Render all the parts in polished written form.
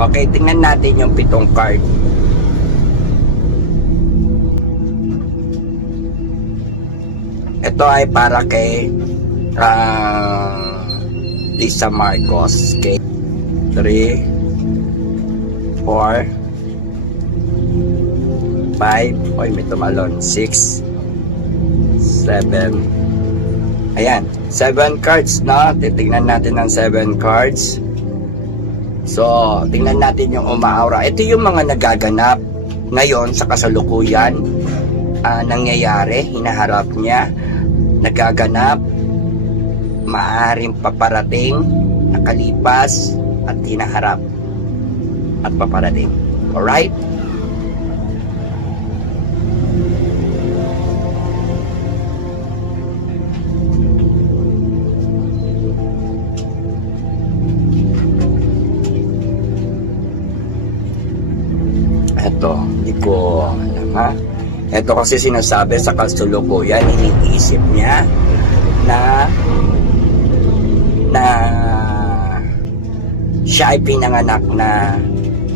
Okay, tingnan natin yung 7 card. Ito ay para kay Lisa Marcos. Okay. 3, 4, 5, oy may tumalon, 6, 7. Ayan, 7 cards, no? Titingnan natin ang 7 cards. So, tingnan natin yung umaaura. Ito yung mga nagaganap ngayon sa kasalukuyan, nangyayari, hinaharap niya, nagaganap, maaaring paparating, nakalipas, at hinaharap, at paparating. Alright? Ito, hindi ko alam ha. Ito kasi sinasabi sa kasalukuyan, iniisip niya na siya ay pinanganak na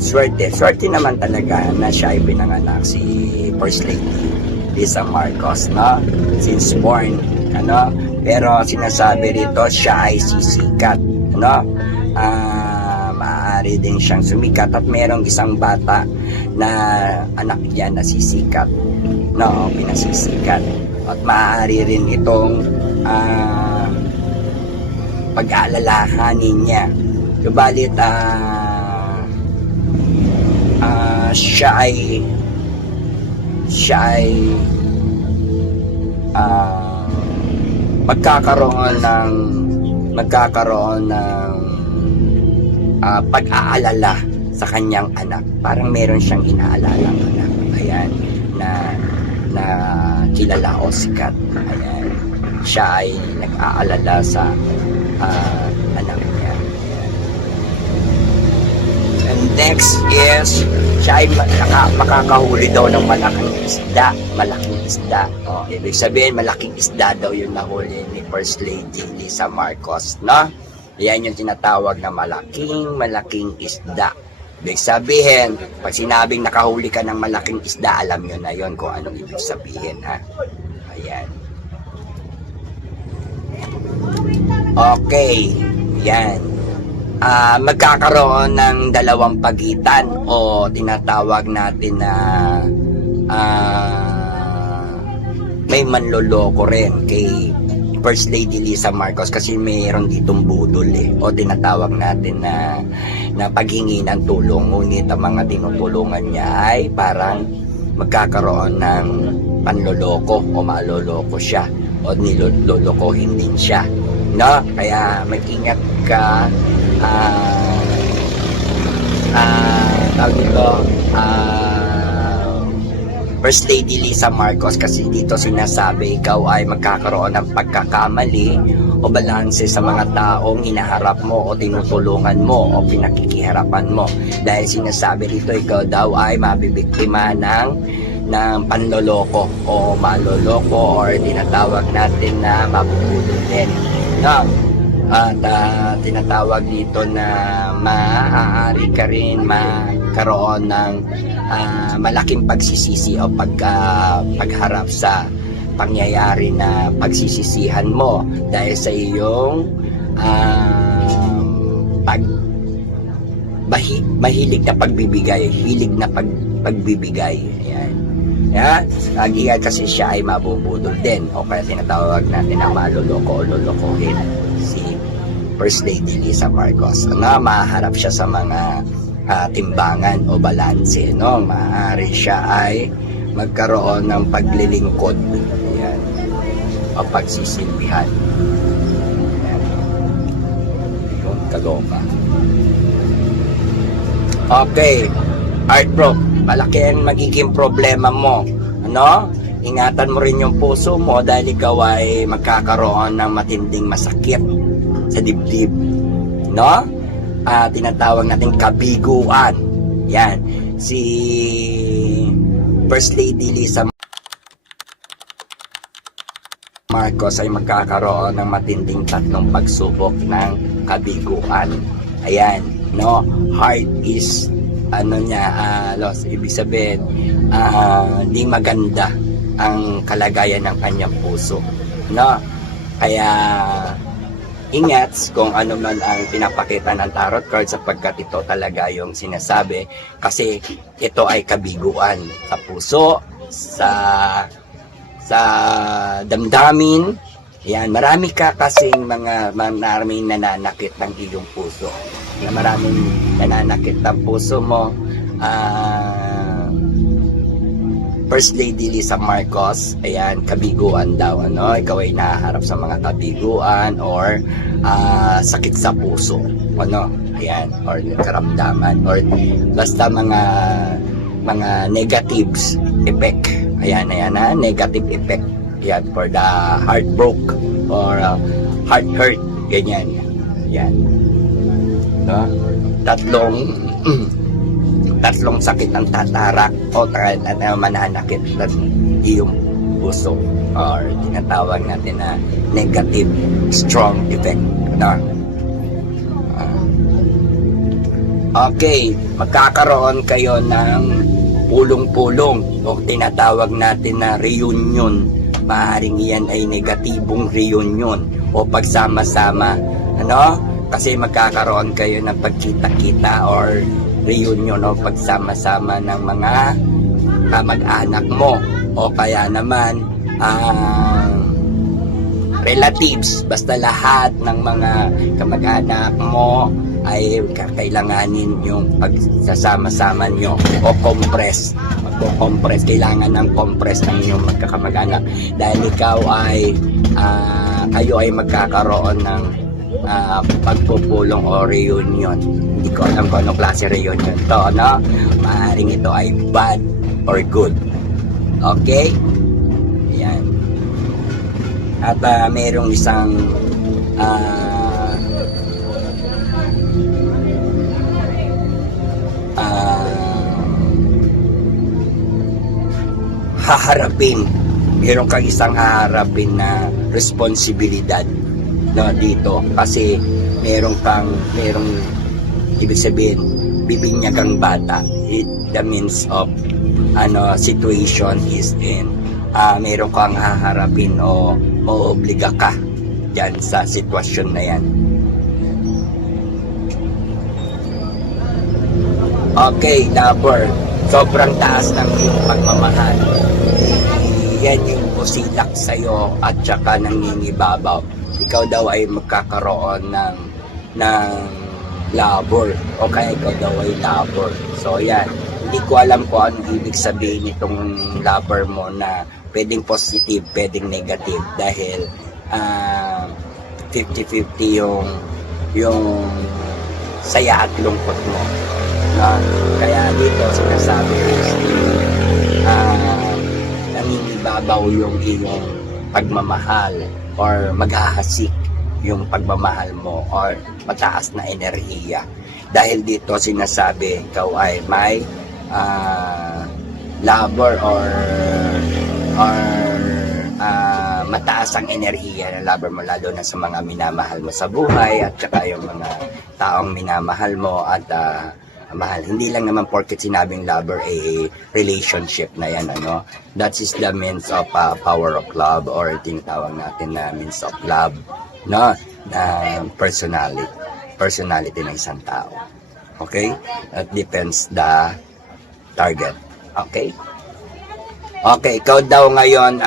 swerte. Swerte naman talaga na siya ay pinanganak si First Lady Lisa Marcos, no? Since born, ano? Pero sinasabi rito siya ay sisikat, no? Maaari din siyang sumikat at merong isang bata na anak niya na sisikat, no? Pinasisikat. At maaari rin itong pag-aalalahanin niya. Subalit siya ay magkakaroon ng pag-aalala sa kanyang anak. Parang meron siyang inaalalang anak. Ayan, na kilala o sikat. Ayan, siya ay nag-aalala sa anak niya. And next is siya ay makakahuli daw ng malaking isda. O, ibig sabihin malaking isda daw yung nahuli ni First Lady Lisa Marcos, no? Yan yung tinatawag na malaking isda. Ibig sabihin, pag sinabing nakahuli ka ng malaking isda, alam nyo na yon kung anong ibig sabihin, ha? Ayan. Okay, yan. Magkakaroon ng dalawang pagitan o tinatawag natin na may manloloko rin kay First Lady Lisa Marcos kasi mayroon ditong budol o tinatawag natin na paghingi ng tulong, ngunit ang mga tinutulungan niya ay parang magkakaroon ng panloloko o maloloko siya o nilolokohin din siya, no? Kaya mag-ingat ka, tawag dito, First Lady Lisa Marcos, kasi dito sinasabi ikaw ay magkakaroon ng pagkakamali o balanse sa mga taong hinaharap mo o tinutulungan mo o pinakikiharapan mo. Dahil sinasabi dito ikaw daw ay mabibiktima ng panloloko o maloloko or tinatawag natin na mabubulol din, no? At tinatawag dito na maaari ka rin magkaroon ng malaking pagsisisi o pagharap sa pangyayari na pagsisisihan mo dahil sa iyong mahilig na pagbibigay, hilig na pagbibigay. Ayan. Yan, lagi kasi siya ay mabubudol din o kaya tinatawag natin na maloloko o lolokohin si First Lady Lisa Marcos. Maharap siya sa mga timbangan o balanse, no? Maaari siya ay magkaroon ng paglilingkod, ayan, o pagsisilbihan. Ayan. Yung kaloka. Okay, Art Bro, malaki ang magiging problema mo, ano? Ingatan mo rin yung puso mo dahil ikaw ay magkakaroon ng matinding masakit sa dibdib, no? Tinatawag natin kabiguan. Yan, si First Lady Lisa Marcos ay magkakaroon ng matinding tatlong pagsubok ng kabiguan. Ayan, no? Heart is loss. Ibig sabihin, di maganda ang kalagayan ng kanyang puso, no? Kaya ingat kung ano man ang pinapakita ng tarot card, sapagkat ito talaga yung sinasabi, kasi ito ay kabiguan sa puso, sa damdamin. Yan, marami ka kasing maraming nananakit ng iyong puso, na maraming nananakit ng puso mo. First Lady Lisa Marcos, ayan, kabiguan daw, ano? Ikaw ay nahaharap sa mga kabiguan or sakit sa puso, ano? Ayan, or karamdaman, or basta mga negatives effect. Ayan, negative effect. Ayan, for the heartbroke or heart hurt, ganyan. Ayan. No? Tatlong sakit ang tatarak o mananakit ng iyong puso, or tinatawag natin na negative strong effect, no? Okay, magkakaroon kayo ng pulong-pulong o tinatawag natin na reunion. Maaaring iyan ay negatibong reunion o pagsama-sama, ano? Kasi magkakaroon kayo ng pagkita-kita or reunion o pagsama-sama ng mga kamag-anak mo, o kaya naman relatives. Basta lahat ng mga kamag-anak mo ay kakailanganin yung pagsasama-sama nyo o compress. Magko-compress, kailangan ng compress ng inyong magkakamag-anak, dahil kayo ay magkakaroon ng pagpupulong o reunion. Hindi ko alam kung anong klase reunion to, no? Maaaring ito ay bad or good. Okay? Ayan. At mayroong isang haharapin. Meron kang isang haharapin na responsibilidad, no, dito, kasi merong ibig sabihin, bibinyagang bata. The means of situation is in meron kang haharapin o obliga ka dyan sa sitwasyon na yan. Okay, number, sobrang taas ng iyong pagmamahal. Yan yung busilak sa'yo at saka nangingibabaw. Ikaw daw ay magkakaroon ng labor, o kaya ikaw daw ay labor. So yan, hindi ko alam kung anong ibig sabihin itong labor mo, na pwedeng positive, pwedeng negative, dahil 50-50 yung saya at lungkot mo. Kaya dito sinasabi is nangingibabaw yung iyong pagmamahal, or maghahasik yung pagmamahal mo, or mataas na enerhiya. Dahil dito sinasabi ikaw ay may labor or mataas ang enerhiya na labor mo, lalo na sa mga minamahal mo sa buhay, at saka yung mga taong minamahal mo at mahal. Hindi lang naman porket sinabing lover a relationship na yan, ano. That is the means of power of love, or tinatawag natin na means of love, no, na personality ng isang tao. Okay? That depends the target. Okay? Okay, ikaw daw ngayon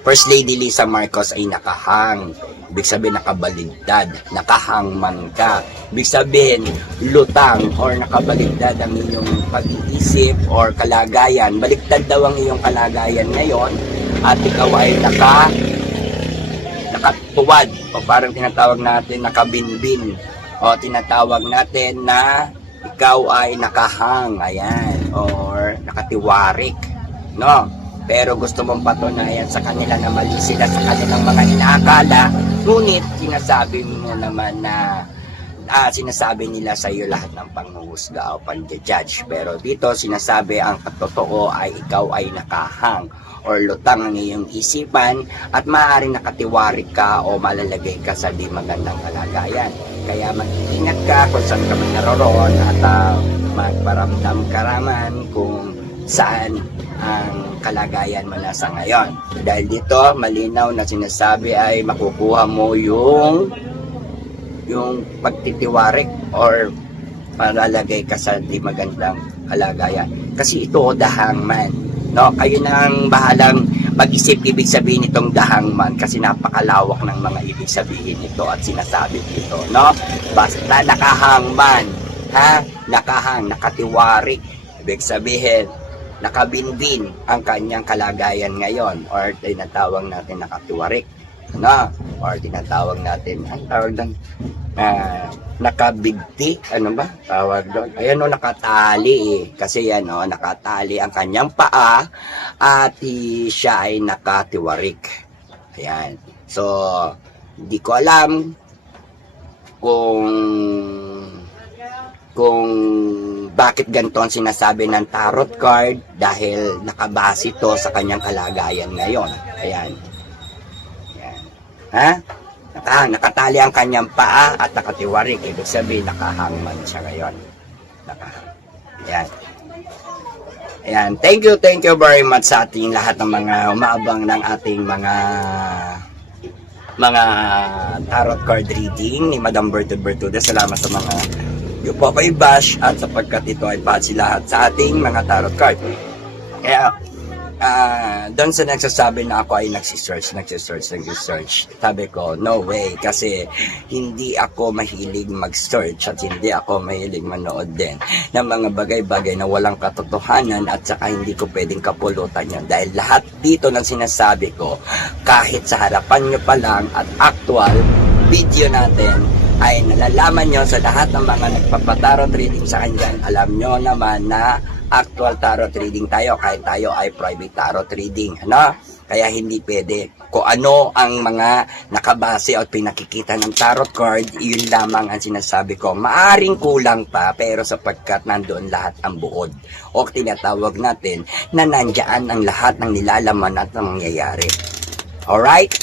First Lady Lisa Marcos ay nakahang. Ibig sabihin nakabaligtad, nakahangman ka. Ibig sabihin lutang or nakabaligtad ang iyong pag-iisip or kalagayan. Baligtad daw ang iyong kalagayan ngayon, at ikaw ay nakatuwad, o parang tinatawag natin nakabinbin, o tinatawag natin na ikaw ay nakahang, ayan, or nakatiwarik, no? Pero gusto mong patunayan sa kanila na mali sila sa kanilang mga inaakala, ngunit sinasabi mo naman na sinasabi nila sa iyo lahat ng panghuhusga o pang-judge. Pero dito sinasabi ang totoo ay ikaw ay nakahang or lutang ang iyong isipan at maaaring nakatiwari ka o malalagay ka sa di magandang kalagayan. Kaya mag-iingat ka kung saan ka man naroroon at magparamdam ka raman kung saan ang kalagayan mo na sa ngayon. Dahil dito, malinaw na sinasabi ay makukuha mo yung pagtitiwarik or malalagay ka sa di magandang kalagayan. Kasi ito the hangman. No, kayo na ang bahalang mag-isip ibig sabihin itong the hangman kasi napakalawak ng mga ibig sabihin nito at sinasabi dito, no? Basta nakahangman, ha? Nakatiwarik. Ibig sabihin, nakabinbin ang kanyang kalagayan ngayon or tinatawag natin nakatiwarik, no? Or tinatawag natin, ang tawag doon, nakabigti, ano ba tawag doon? Ayan o, nakatali eh. Kasi yan o, nakatali ang kanyang paa at siya ay nakatiwarik. Ayan. So, hindi ko alam kung bakit ganito ang sinasabi ng tarot card dahil nakabase to sa kanyang kalagayan ngayon. Ayan. Ayan. Ha? Nakatali ang kanyang paa at nakatiwarik. Ibig sabihin, nakahangman siya ngayon. Ayan. Ayan. Thank you very much sa ating lahat ng mga umaabang ng ating mga tarot card reading ni Madam Bertude. Salamat sa mga yung bash at sapagkat ito ay base lahat sa ating mga tarot card. Kaya, doon sa nagsasabi na ako ay nagsisearch. Sabi ko, no way, kasi hindi ako mahilig mag-search at hindi ako mahilig manood din ng mga bagay-bagay na walang katotohanan at saka hindi ko pwedeng kapulutan yan. Dahil lahat dito ng sinasabi ko, kahit sa harapan nyo pa lang at actual video natin, ay nalalaman nyo sa lahat ng mga nagpapatarot reading sa kanyan. Alam nyo naman na actual tarot reading tayo kahit tayo ay private tarot reading, no? Kaya hindi pwede kung ano ang mga nakabase at pinakikita ng tarot card, yun lamang ang sinasabi ko. Maaring kulang pa, pero sapagkat nandoon lahat ang buod o tinatawag natin na nandiyan ang lahat ng nilalaman at nangyayari. Alright?